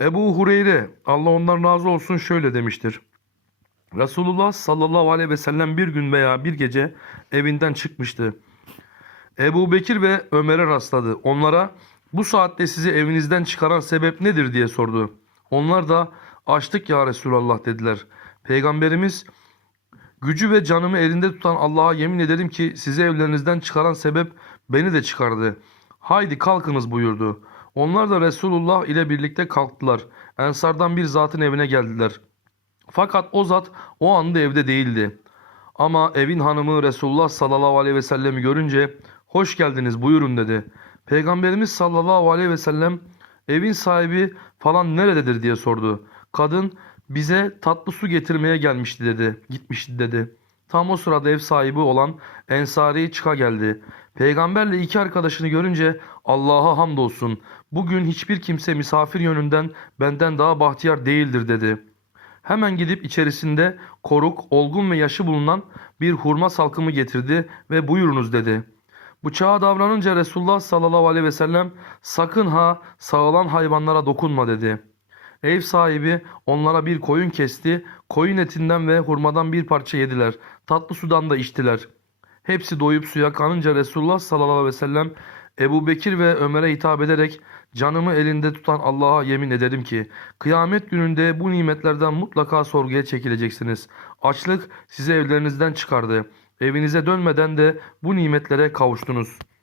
Ebu Hureyre Allah ondan razı olsun şöyle demiştir. Resulullah sallallahu aleyhi ve sellem bir gün veya bir gece evinden çıkmıştı. Ebu Bekir ve Ömer'e rastladı. Onlara bu saatte sizi evinizden çıkaran sebep nedir diye sordu. Onlar da açtık ya Resulallah dediler. Peygamberimiz gücü ve canımı elinde tutan Allah'a yemin ederim ki sizi evlerinizden çıkaran sebep beni de çıkardı. Haydi kalkınız buyurdu. Onlar da Resulullah ile birlikte kalktılar. Ensardan bir zatın evine geldiler. Fakat o zat o anda evde değildi. Ama evin hanımı Resulullah sallallahu aleyhi ve sellem'i görünce hoş geldiniz buyurun dedi. Peygamberimiz sallallahu aleyhi ve sellem evin sahibi falan nerededir diye sordu. Kadın bize tatlı su getirmeye gelmişti dedi. Gitmişti dedi. Tam o sırada ev sahibi olan Ensari çıka geldi. Peygamberle iki arkadaşını görünce Allah'a hamdolsun. Bugün hiçbir kimse misafir yönünden benden daha bahtiyar değildir dedi.'' Hemen gidip içerisinde koruk, olgun ve yaşı bulunan bir hurma salkımı getirdi ve buyurunuz dedi. Bıçağa davranınca Resulullah sallallahu aleyhi ve sellem sakın ha sağılan hayvanlara dokunma dedi. Ev sahibi onlara bir koyun kesti, koyun etinden ve hurmadan bir parça yediler, tatlı sudan da içtiler. Hepsi doyup suya kanınca Resulullah sallallahu aleyhi ve sellem Ebu Bekir ve Ömer'e hitap ederek canımı elinde tutan Allah'a yemin ederim ki kıyamet gününde bu nimetlerden mutlaka sorguya çekileceksiniz. Açlık sizi evlerinizden çıkardı. Evinize dönmeden de bu nimetlere kavuştunuz.''